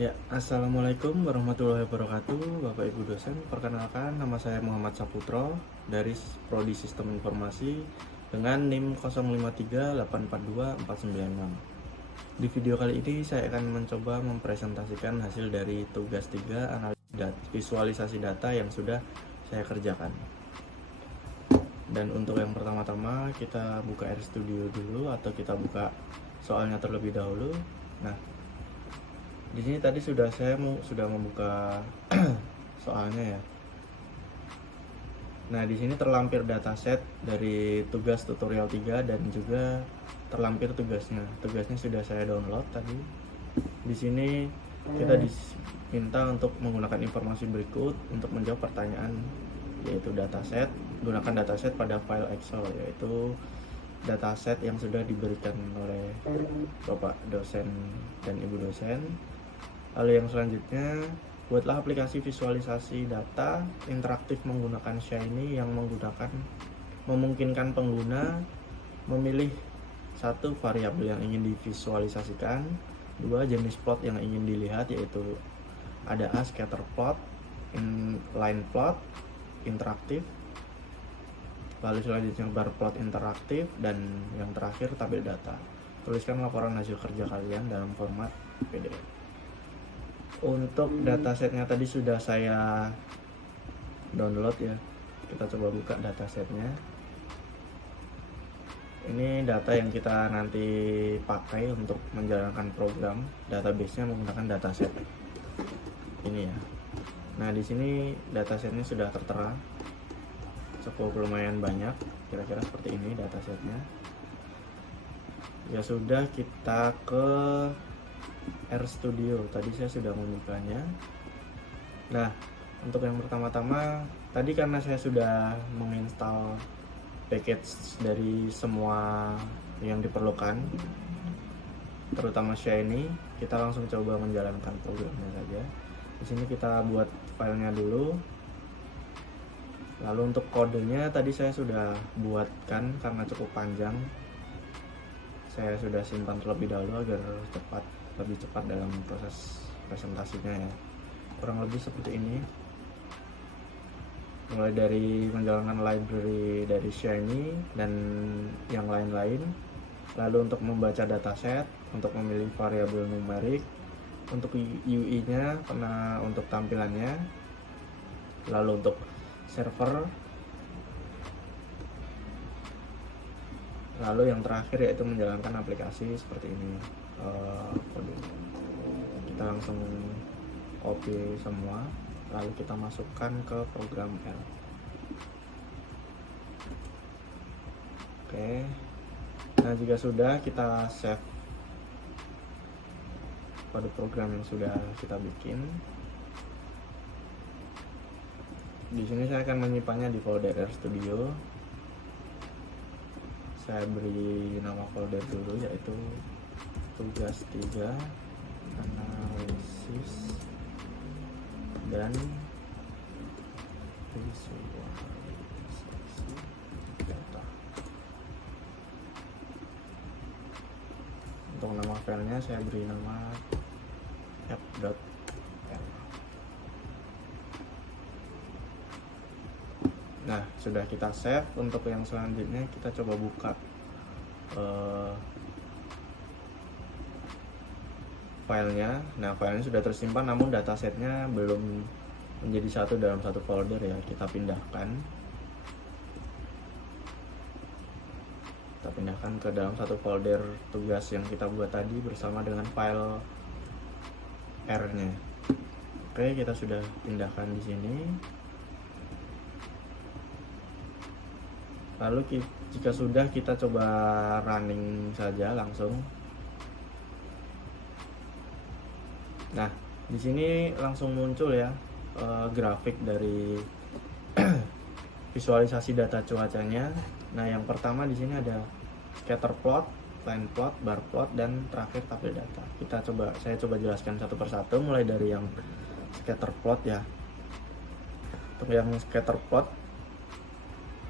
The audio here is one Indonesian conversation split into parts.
Ya, Assalamualaikum warahmatullahi wabarakatuh, Bapak Ibu dosen. Perkenalkan, nama saya Muhammad Saputro dari Prodi Sistem Informasi dengan NIM 05384249. Di video kali ini saya akan mencoba mempresentasikan hasil dari tugas 3 analisis visualisasi data yang sudah saya kerjakan. Dan untuk yang pertama-tama kita buka RStudio dulu atau kita buka soalnya terlebih dahulu. Nah, di sini tadi saya sudah membuka soalnya ya. Nah, di sini terlampir dataset dari tugas tutorial 3 dan juga terlampir tugasnya. Tugasnya sudah saya download tadi. Di sini kita diminta untuk menggunakan informasi berikut untuk menjawab pertanyaan, yaitu dataset. Gunakan dataset pada file Excel, yaitu dataset yang sudah diberikan oleh Bapak dosen dan Ibu dosen. Lalu yang selanjutnya, buatlah aplikasi visualisasi data interaktif menggunakan Shiny yang memungkinkan pengguna memilih satu variabel yang ingin divisualisasikan, dua jenis plot yang ingin dilihat, yaitu ada scatter plot, line plot, interaktif, lalu selanjutnya bar plot interaktif, dan yang terakhir tabel data. Tuliskan laporan hasil kerja kalian dalam format PDF. Untuk datasetnya tadi sudah saya download ya. Kita coba buka datasetnya. Ini data yang kita nanti pakai untuk menjalankan program. Database-nya menggunakan dataset ini ya. Nah, di sini datasetnya sudah tertera. Cukup lumayan banyak, kira-kira seperti ini datasetnya. Ya sudah, kita ke RStudio. Tadi saya sudah membukanya. Nah, untuk yang pertama-tama tadi karena saya sudah menginstal package dari semua yang diperlukan, terutama Shiny, kita langsung coba menjalankan programnya saja. Di sini kita buat filenya dulu. Lalu untuk kodenya tadi saya sudah buatkan karena cukup panjang. Saya sudah simpan terlebih dahulu agar lebih cepat dalam proses presentasinya ya. Kurang lebih seperti ini. Mulai dari menjalankan library dari Shiny dan yang lain-lain. Lalu untuk membaca dataset, untuk memilih variabel numerik, untuk UI-nya, untuk tampilannya. Lalu untuk server. Lalu yang terakhir yaitu menjalankan aplikasi seperti ini. Kita langsung copy semua, lalu kita masukkan ke program R. Oke. Nah, jika sudah, kita save pada program yang sudah kita bikin. Di sini saya akan menyimpannya di folder RStudio. Saya beri nama folder dulu, yaitu tugas 3 analisis dan visualisasi data. Untuk nama filenya saya beri nama app.r. Nah, sudah kita save. Untuk yang selanjutnya kita coba buka filenya. Nah, filenya sudah tersimpan, namun datasetnya belum menjadi satu dalam satu folder ya. Kita pindahkan ke dalam satu folder tugas yang kita buat tadi bersama dengan file R-nya. Oke, kita sudah pindahkan di sini. Lalu jika sudah, kita coba running saja langsung. Nah, di sini langsung muncul ya grafik dari visualisasi data cuacanya. Nah, yang pertama di sini ada scatter plot, line plot, bar plot, dan terakhir tabel data. Saya coba jelaskan satu persatu, mulai dari yang scatter plot ya. Untuk yang scatter plot,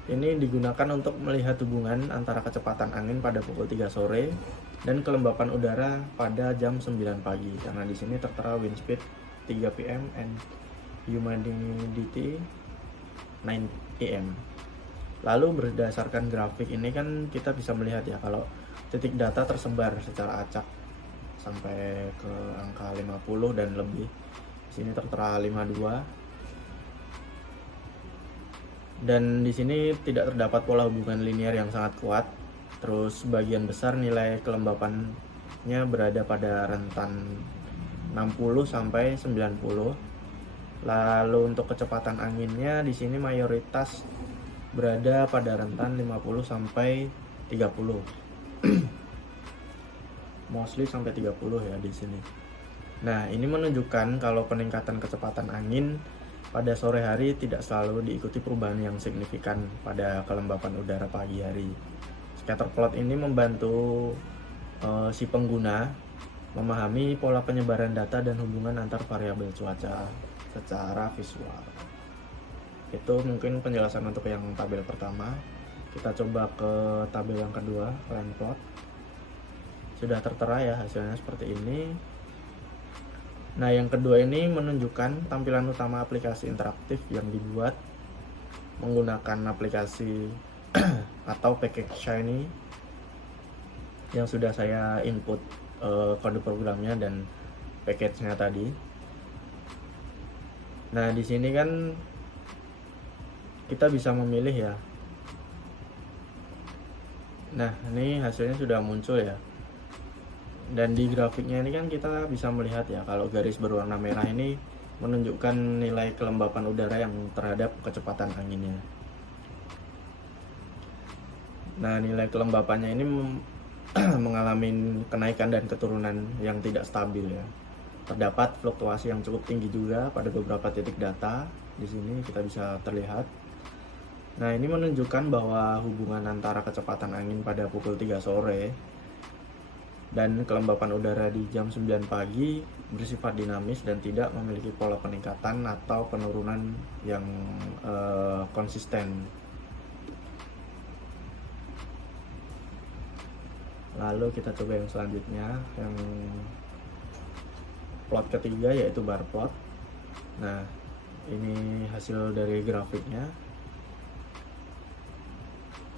Ini digunakan untuk melihat hubungan antara kecepatan angin pada pukul 3 sore dan kelembapan udara pada jam 9 pagi. Karena di sini tertera wind speed 3 pm and humidity 9 pm. Lalu berdasarkan grafik ini kan kita bisa melihat ya kalau titik data tersebar secara acak sampai ke angka 50 dan lebih. Di sini tertera 52. Dan di sini tidak terdapat pola hubungan linear yang sangat kuat. Terus sebagian besar nilai kelembapannya berada pada rentan 60 sampai 90. Lalu untuk kecepatan anginnya di sini mayoritas berada pada rentan 50 sampai 30. Mostly sampai 30 ya di sini. Nah, ini menunjukkan kalau peningkatan kecepatan angin pada sore hari tidak selalu diikuti perubahan yang signifikan pada kelembapan udara pagi hari. Scatter plot ini membantu si pengguna memahami pola penyebaran data dan hubungan antar variabel cuaca secara visual. Itu mungkin penjelasan untuk yang tabel pertama. Kita coba ke tabel yang kedua, line plot. Sudah tertera ya hasilnya seperti ini. Nah, yang kedua ini menunjukkan tampilan utama aplikasi interaktif yang dibuat menggunakan aplikasi atau package Shiny yang sudah saya input kode programnya dan package-nya tadi. Nah, di sini kan kita bisa memilih ya. Nah, ini hasilnya sudah muncul ya. Dan di grafiknya ini kan kita bisa melihat ya kalau garis berwarna merah ini menunjukkan nilai kelembapan udara yang terhadap kecepatan anginnya. Nah, nilai kelembapannya ini mengalami kenaikan dan keturunan yang tidak stabil ya. Terdapat fluktuasi yang cukup tinggi juga pada beberapa titik data. Di sini kita bisa terlihat. Nah, ini menunjukkan bahwa hubungan antara kecepatan angin pada pukul 3 sore dan kelembapan udara di jam 9 pagi bersifat dinamis dan tidak memiliki pola peningkatan atau penurunan yang konsisten. Lalu kita coba yang selanjutnya, yang plot ketiga yaitu bar plot. Nah, ini hasil dari grafiknya.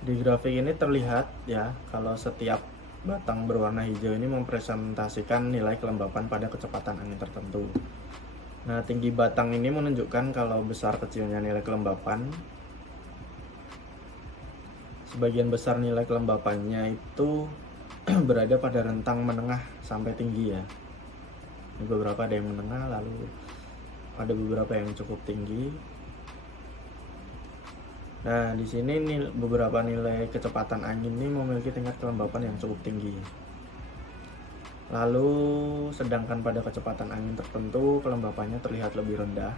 Di grafik ini terlihat ya kalau setiap batang berwarna hijau ini mempresentasikan nilai kelembapan pada kecepatan angin tertentu. Nah, tinggi batang ini menunjukkan kalau besar kecilnya nilai kelembapan. Sebagian besar nilai kelembapannya itu berada pada rentang menengah sampai tinggi ya. Ini beberapa ada yang menengah, lalu ada beberapa yang cukup tinggi. Nah, di sini beberapa nilai kecepatan angin ini memiliki tingkat kelembapan yang cukup tinggi. Lalu, sedangkan pada kecepatan angin tertentu kelembapannya terlihat lebih rendah.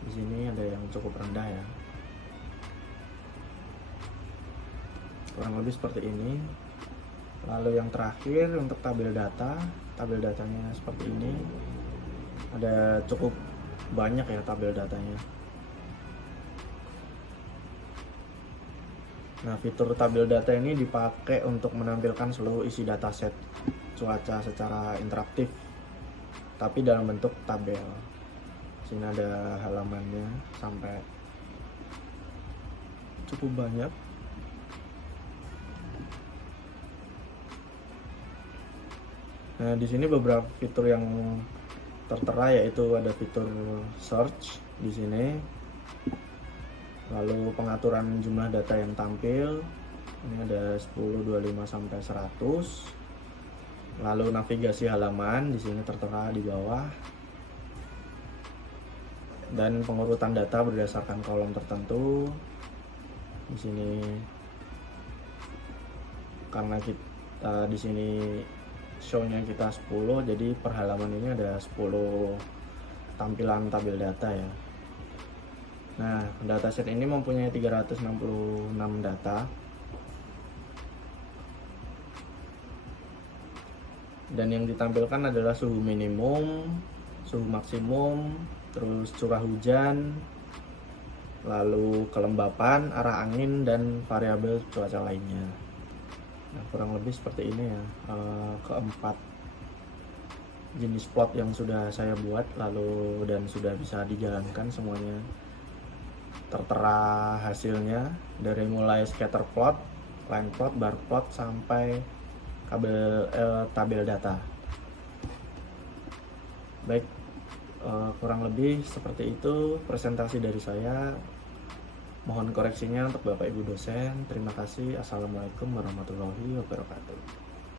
Di sini ada yang cukup rendah ya. Kurang lebih seperti ini. Lalu yang terakhir untuk tabel datanya seperti ini. Ada cukup banyak ya tabel datanya. Nah, fitur tabel data ini dipakai untuk menampilkan seluruh isi dataset cuaca secara interaktif, tapi dalam bentuk tabel. Sini ada halamannya sampai cukup banyak. Nah, di sini beberapa fitur yang tertera yaitu ada fitur search di sini. Lalu pengaturan jumlah data yang tampil. Ini ada 10, 25 sampai 100. Lalu navigasi halaman di sini tertera di bawah. Dan pengurutan data berdasarkan kolom tertentu. Di sini karena kita di sini show-nya kita 10, jadi per halaman ini ada 10 tampilan tabel data ya. Nah, dataset ini mempunyai 366 data. Dan yang ditampilkan adalah suhu minimum, suhu maksimum, terus curah hujan, lalu kelembapan, arah angin, dan variabel cuaca lainnya. Nah, kurang lebih seperti ini ya, keempat jenis plot yang sudah saya buat lalu dan sudah bisa dijalankan semuanya. Tertera hasilnya dari mulai scatter plot, line plot, bar plot, sampai tabel data. Baik, kurang lebih seperti itu presentasi dari saya. Mohon koreksinya untuk Bapak Ibu dosen. Terima kasih. Assalamualaikum warahmatullahi wabarakatuh.